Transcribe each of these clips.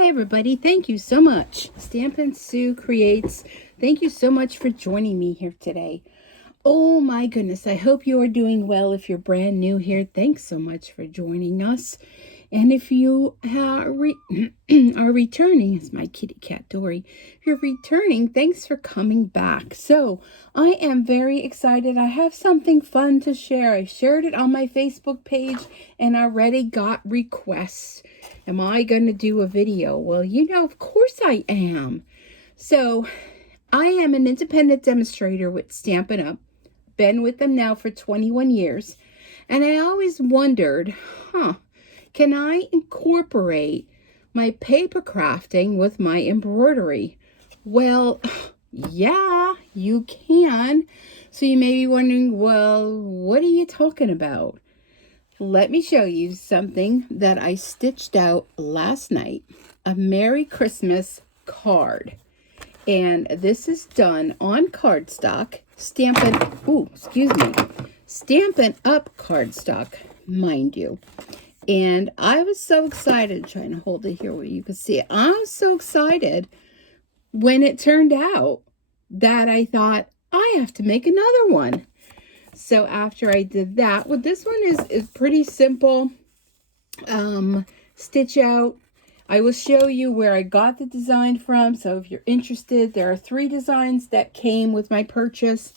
Hey everybody, thank you so much. Stampin' Sue Creates. Thank you so much for joining me here today. Oh my goodness, I hope you are doing well. If you're brand new here, thanks so much for joining us. And if you are returning, it's my kitty cat Dory. If you're returning, thanks for coming back. So I am very excited. I have something fun to share. I shared it on my Facebook page and already got requests. Am I going to do a video? Well, of course I am. So I am an independent demonstrator with Stampin Up. Been with them now for 21 years. And I always wondered, can I incorporate my paper crafting with my embroidery? Well, yeah, you can. So you may be wondering, well, what are you talking about? Let me show you something that I stitched out last night. A Merry Christmas card. And this is done on cardstock. Stampin' Up cardstock, mind you. And I was so excited, trying to hold it here where you can see it. I was so excited when it turned out that I thought, I have to make another one. So after I did that, well, this one is pretty simple. Stitch out. I will show you where I got the design from. So if you're interested, there are 3 designs that came with my purchase.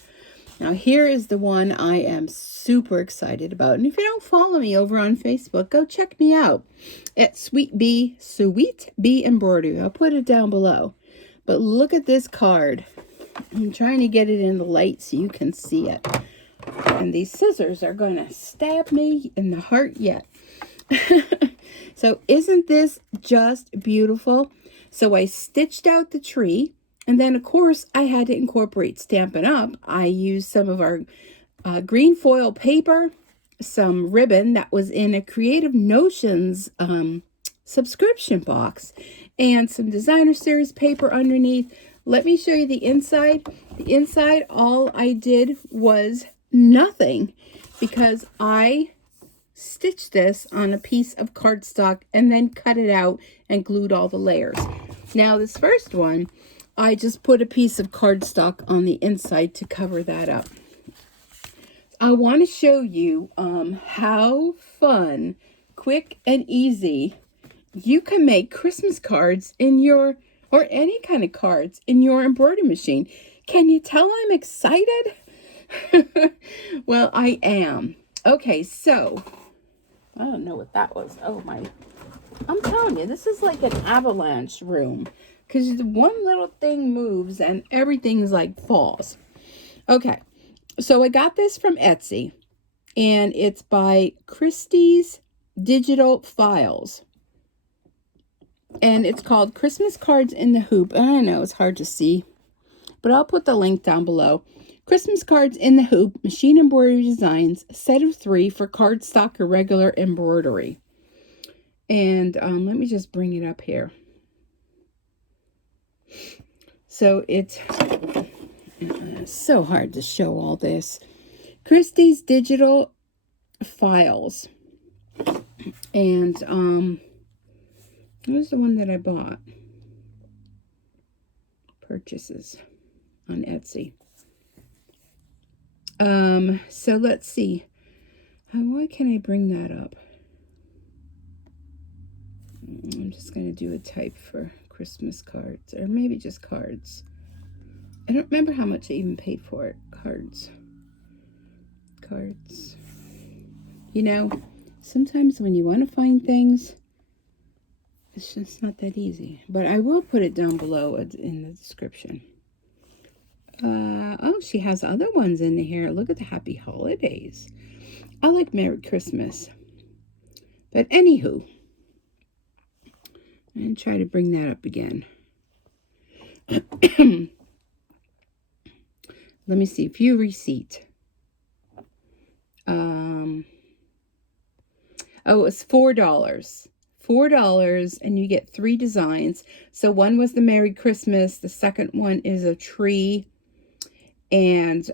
Now here is the one I am super excited about. And if you don't follow me over on Facebook, go check me out at Sweet Bee Embroidery. I'll put it down below. But look at this card. I'm trying to get it in the light so you can see it. And these scissors are going to stab me in the heart yet. So isn't this just beautiful? So I stitched out the tree. And then, of course, I had to incorporate Stampin' Up. I used some of our green foil paper, some ribbon that was in a Creative Notions subscription box, and some Designer Series paper underneath. Let me show you the inside. The inside, all I did was nothing because I stitched this on a piece of cardstock and then cut it out and glued all the layers. Now, this first one, I just put a piece of cardstock on the inside to cover that up. I want to show you how fun, quick, and easy you can make Christmas cards in your, or any kind of cards in your embroidery machine. Can you tell I'm excited? Well, I am. Okay, so, I don't know what that was. Oh my, I'm telling you, this is like an avalanche room. Because one little thing moves and everything's like falls. Okay, so I got this from Etsy. And it's by Christysdigitalfiles. And it's called Christmas Cards in the Hoop. I know it's hard to see, but I'll put the link down below. Christmas Cards in the Hoop, Machine Embroidery Designs, set of 3 for cardstock or regular embroidery. And let me just bring it up here. So it's so hard to show all this. Christie's Digital Files. And it was the one that I bought. Purchases on Etsy. So let's see. Why can I bring that up? I'm just going to do a type for Christmas cards, or maybe just cards. I don't remember how much I even paid for it. Cards. Sometimes when you want to find things, it's just not that easy. But I will put it down below in the description. Oh, she has other ones in here. Look at the Happy Holidays. I like Merry Christmas. But anywho, and try to bring that up again. Let me see. View receipt. Oh, it's $4. $4, and you get 3 designs. So one was the Merry Christmas. The second one is a tree. And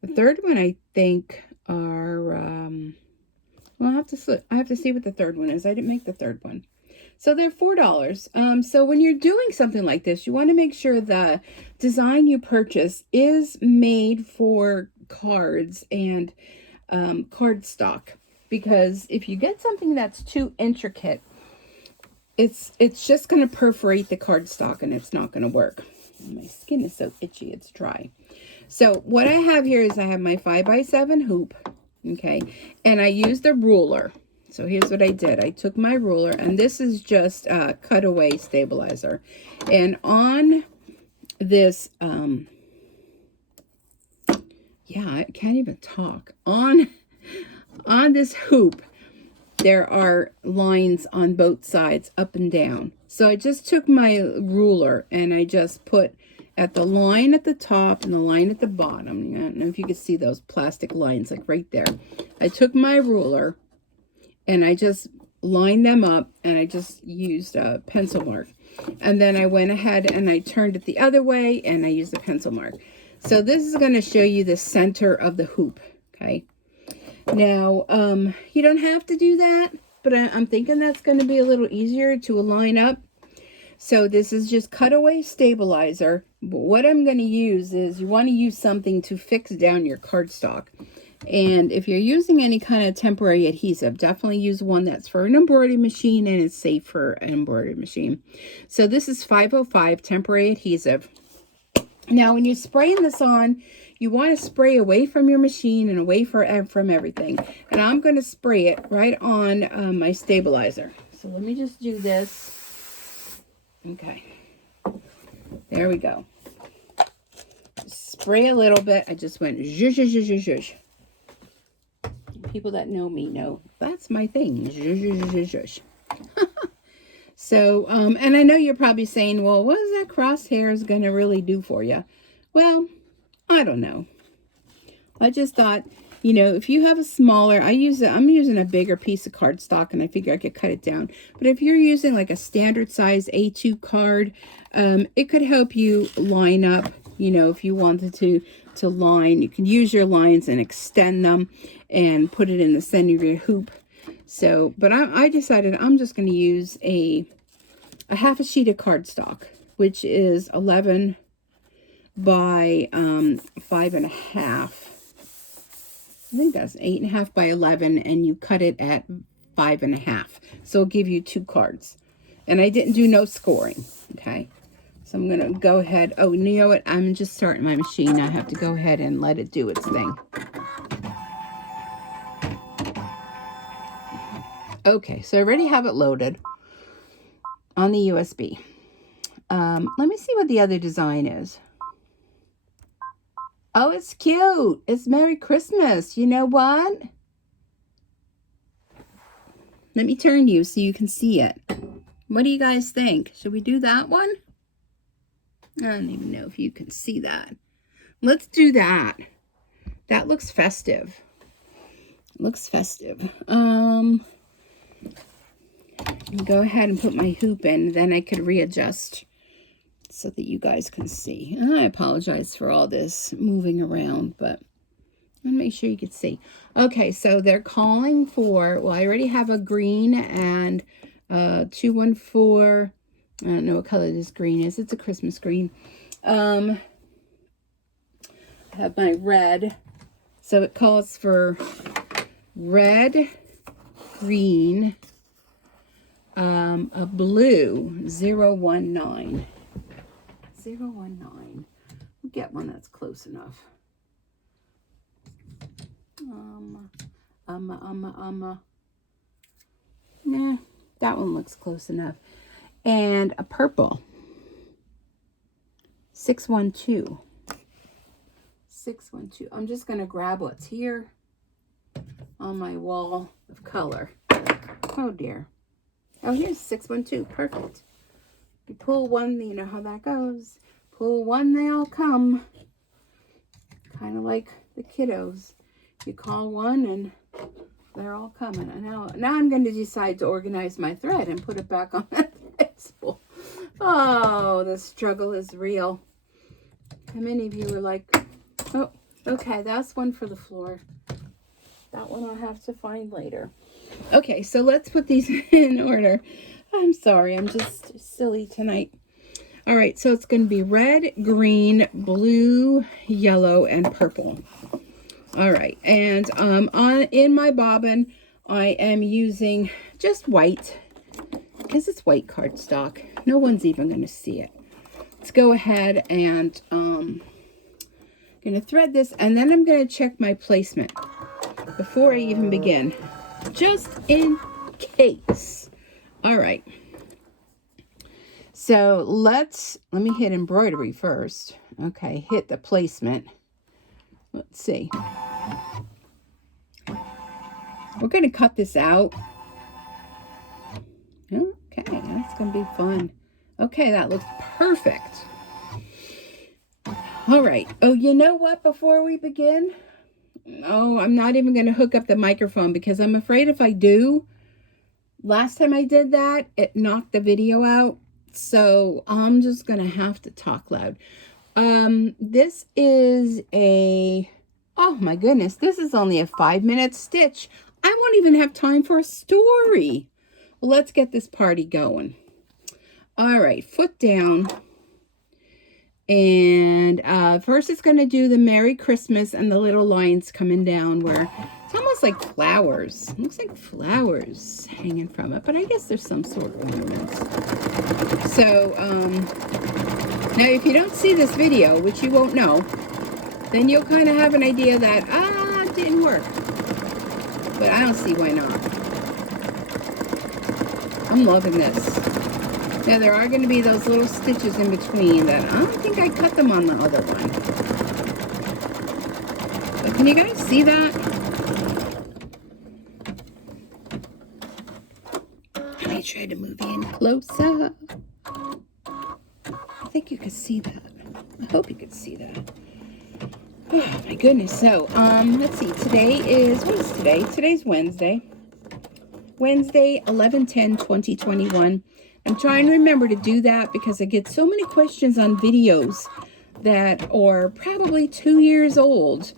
the third one, I think, are Well, I have to see what the third one is. I didn't make the third one. So they're $4. So when you're doing something like this, you want to make sure the design you purchase is made for cards and cardstock. Because if you get something that's too intricate, it's just going to perforate the cardstock and it's not going to work. My skin is so itchy, it's dry. So what I have here is I have my 5x7 hoop, okay, and I used a ruler. So here's what I did. I took my ruler, and this is just a cutaway stabilizer. And on this, yeah, I can't even talk. On this hoop, there are lines on both sides, up and down. So I just took my ruler, and I just put at the line at the top and the line at the bottom. I don't know if you can see those plastic lines, like right there. I took my ruler, and I just lined them up, and I just used a pencil mark. And then I went ahead and I turned it the other way, and I used a pencil mark. So this is going to show you the center of the hoop, okay? Now, you don't have to do that, but I'm thinking that's going to be a little easier to line up. So this is just cutaway stabilizer. But what I'm going to use is, you want to use something to fix down your cardstock. And if you're using any kind of temporary adhesive, definitely use one that's for an embroidery machine and it's safe for an embroidery machine. So this is 505 temporary adhesive. Now, when you're spraying this on, you want to spray away from your machine and away from everything. And I'm going to spray it right on my stabilizer. So let me just do this. Okay. There we go. Spray a little bit. I just went zhush, zhush, zhush, zhush. People that know me know that's my thing. Zhush, zhush, zhush, zhush. So, and I know you're probably saying, well, what is that crosshairs going to really do for you? Well, I don't know. I just thought, you know, if you have a smaller, I'm using a bigger piece of cardstock, and I figure I could cut it down. But if you're using like a standard size A2 card, it could help you line up, you know, if you wanted to line. You can use your lines and extend them and put it in the center of your hoop. So, but I decided I'm just going to use a half a sheet of cardstock, which is 11 by 5.5. I think that's 8.5 by 11, and you cut it at 5.5. So it'll give you 2 cards. And I didn't do no scoring, okay? So I'm going to go ahead. Oh, you know what? I'm just starting my machine. I have to go ahead and let it do its thing. Okay, so I already have it loaded on the USB. Let me see what the other design is. Oh, it's cute. It's Merry Christmas. You know what? Let me turn you so you can see it. What do you guys think? Should we do that one? I don't even know if you can see that. Let's do that. That looks festive. Looks festive. Go ahead and put my hoop in, then I could readjust so that you guys can see. And I apologize for all this moving around, but I'll make sure you can see. Okay, so they're calling for, well, I already have a green and 214. I don't know what color this green is. It's a Christmas green. I have my red. So it calls for red, green, a blue, 019. 019. We'll get one that's close enough. Nah, that one looks close enough. And a purple, 612. 612. I'm just going to grab what's here on my wall of color. Oh dear. Oh, here's 612. Perfect. You pull one, you know how that goes. Pull one, they all come. Kind of like the kiddos. You call one and they're all coming. And now I'm going to decide to organize my thread and put it back on that thread spool. Oh, the struggle is real. How many of you were like, oh, okay, that's one for the floor. That one I'll have to find later. Okay, so let's put these in order. I'm sorry, I'm just silly tonight. All right, so it's going to be red, green, blue, yellow, and purple. All right, and in my bobbin, I am using just white because it's white cardstock. No one's even going to see it. Let's go ahead and going to thread this, and then I'm going to check my placement before I even begin, just in case. All right. So let me hit embroidery first. Okay, hit the placement. Let's see. We're going to cut this out. Okay, that's going to be fun. Okay, that looks perfect. All right. Oh, you know what? Before we begin, oh, I'm not even going to hook up the microphone because I'm afraid if I do, last time I did that, it knocked the video out. So I'm just going to have to talk loud. This is oh my goodness, this is only a 5-minute stitch. I won't even have time for a story. Well, let's get this party going. All right, foot down. And first it's going to do the Merry Christmas and the little lines coming down where it's almost like flowers. It looks like flowers hanging from it, but I guess there's some sort of ornaments. So, now if you don't see this video, which you won't know, then you'll kind of have an idea that, it didn't work. But I don't see why not. I'm loving this. Now, there are going to be those little stitches in between that I don't think I cut them on the other one. But can you guys see that? Let me try to move in closer. I think you could see that. I hope you could see that. Oh, my goodness. So, let's see. Today is, what is today? Today's Wednesday. Wednesday, 11/10/2021. I'm trying to remember to do that because I get so many questions on videos that are probably 2 years old.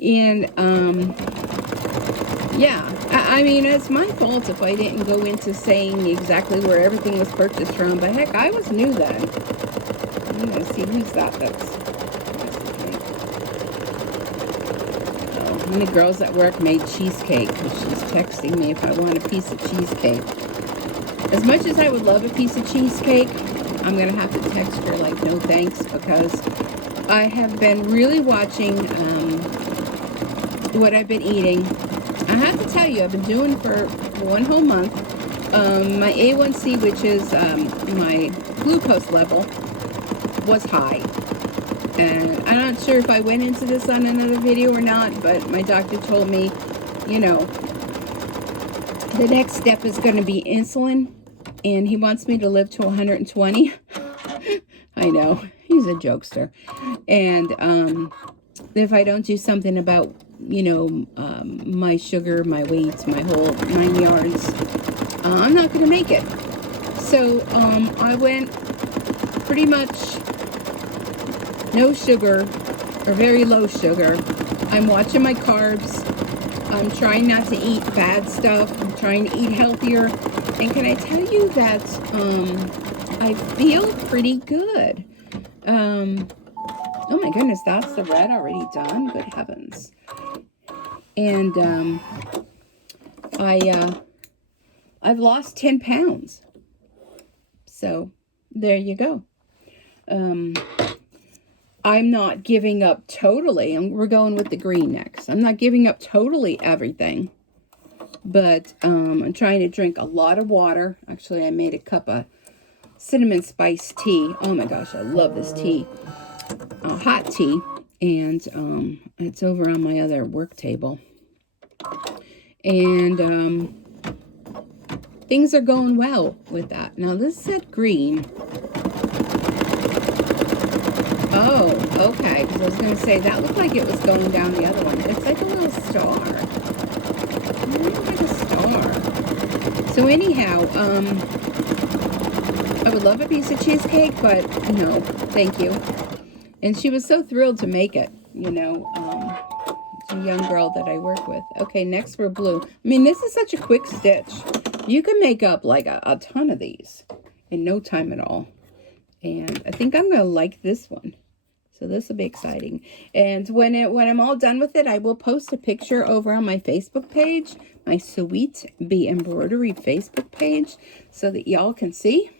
And, yeah, I mean, it's my fault if I didn't go into saying exactly where everything was purchased from. But heck, I was new then. I'm going to see who's that's one of the girls at work made cheesecake. She's texting me if I want a piece of cheesecake. As much as I would love a piece of cheesecake, I'm going to have to text her like, no thanks, because I have been really watching what I've been eating. I have to tell you, I've been doing for 1 whole month. My A1C, which is my glucose level, was high. And I'm not sure if I went into this on another video or not, but my doctor told me, you know, the next step is going to be insulin, and he wants me to live to 120. I know, he's a jokester. And if I don't do something about, you know, my sugar, my weight, my whole 9 yards, I'm not going to make it. So I went pretty much no sugar or very low sugar. I'm watching my carbs. I'm trying not to eat bad stuff. I'm trying to eat healthier. And can I tell you that I feel pretty good. Oh my goodness, that's the red already done. Good heavens. And I've lost 10 pounds. So there you go. I'm not giving up totally, and we're going with the green next. I'm not giving up totally everything, but I'm trying to drink a lot of water. Actually, I made a cup of cinnamon spice tea. Oh my gosh, I love this tea. Hot tea, and it's over on my other work table. And things are going well with that. Now, this said green. Oh, okay, because I was going to say, that looked like it was going down the other one. It's like a little star. It looks like a star. So anyhow, I would love a piece of cheesecake, but no, thank you. And she was so thrilled to make it, you know. a young girl that I work with. Okay, next for blue. I mean, this is such a quick stitch. You can make up like a ton of these in no time at all. And I think I'm going to like this one. So this will be exciting. And when I'm all done with it, I will post a picture over on my Facebook page, my Sweet Bee Embroidery Facebook page, so that y'all can see.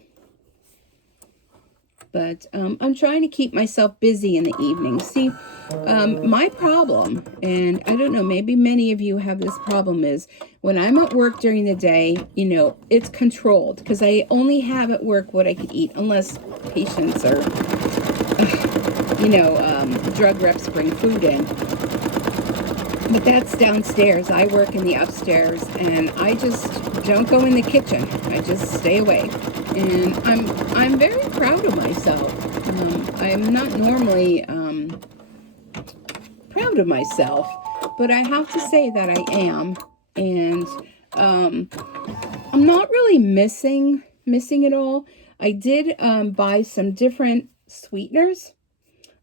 But I'm trying to keep myself busy in the evening. See, my problem, and I don't know, maybe many of you have this problem, is when I'm at work during the day, you know, it's controlled because I only have at work what I could eat, unless patients are, you know, drug reps bring food in. But that's downstairs. I work in the upstairs, and I just don't go in the kitchen. I just stay away. And I'm very proud of myself. I'm not normally proud of myself, but I have to say that I am. And I'm not really missing it all. I did buy some different sweeteners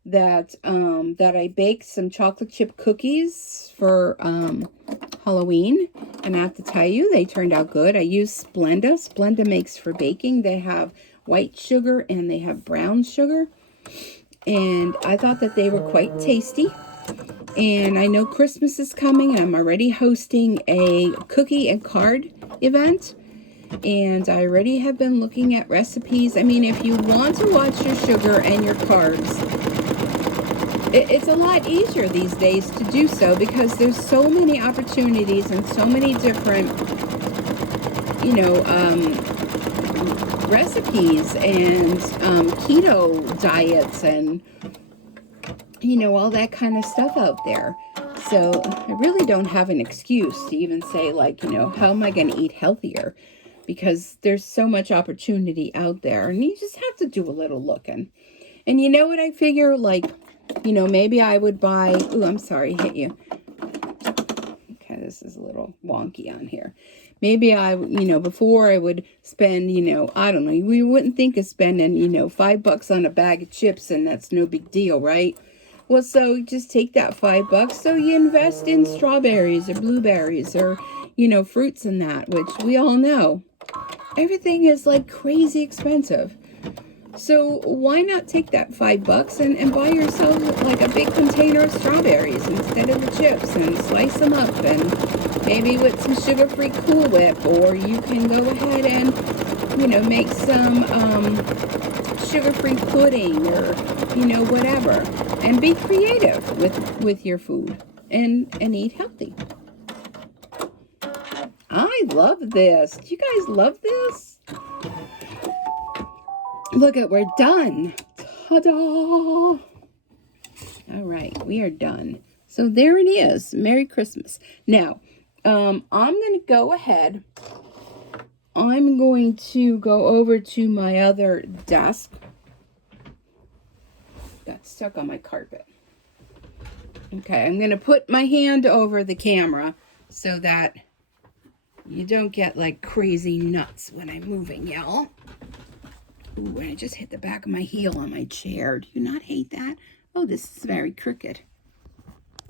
that I baked some chocolate chip cookies for Halloween, and I have to tell you, they turned out good. I used Splenda. Splenda makes for baking. They have white sugar and they have brown sugar, and I thought that they were quite tasty. And I know Christmas is coming, and I'm already hosting a cookie and card event, and I already have been looking at recipes. I mean, if you want to watch your sugar and your carbs, it's a lot easier these days to do so, because there's so many opportunities and so many different, you know, recipes and keto diets and, you know, all that kind of stuff out there. So I really don't have an excuse to even say, like, you know, how am I going to eat healthier? Because there's so much opportunity out there, and you just have to do a little looking. And you know what I figure, like, you know, maybe I would buy, ooh, I'm sorry, hit you. Okay, this is a little wonky on here. Maybe I, you know, before I would spend, you know, I don't know, we wouldn't think of spending, you know, $5 on a bag of chips, and that's no big deal, right? Well, so just take that $5, so you invest in strawberries or blueberries or, you know, fruits and that, which we all know. Everything is like crazy expensive. So why not take that $5 and buy yourself like a big container of strawberries instead of the chips, and slice them up, and maybe with some sugar-free Cool Whip, or you can go ahead and, you know, make some sugar-free pudding, or, you know, whatever, and be creative with your food and eat healthy. I love this. Do you guys love this? Look at, we're done. Ta-da! All right, we are done. So there it is. Merry Christmas. Now, I'm going to go ahead. I'm going to go over to my other desk. Got stuck on my carpet. Okay, I'm going to put my hand over the camera so that you don't get like crazy nuts when I'm moving, y'all. Ooh, and I just hit the back of my heel on my chair. Do you not hate that? Oh, this is very crooked.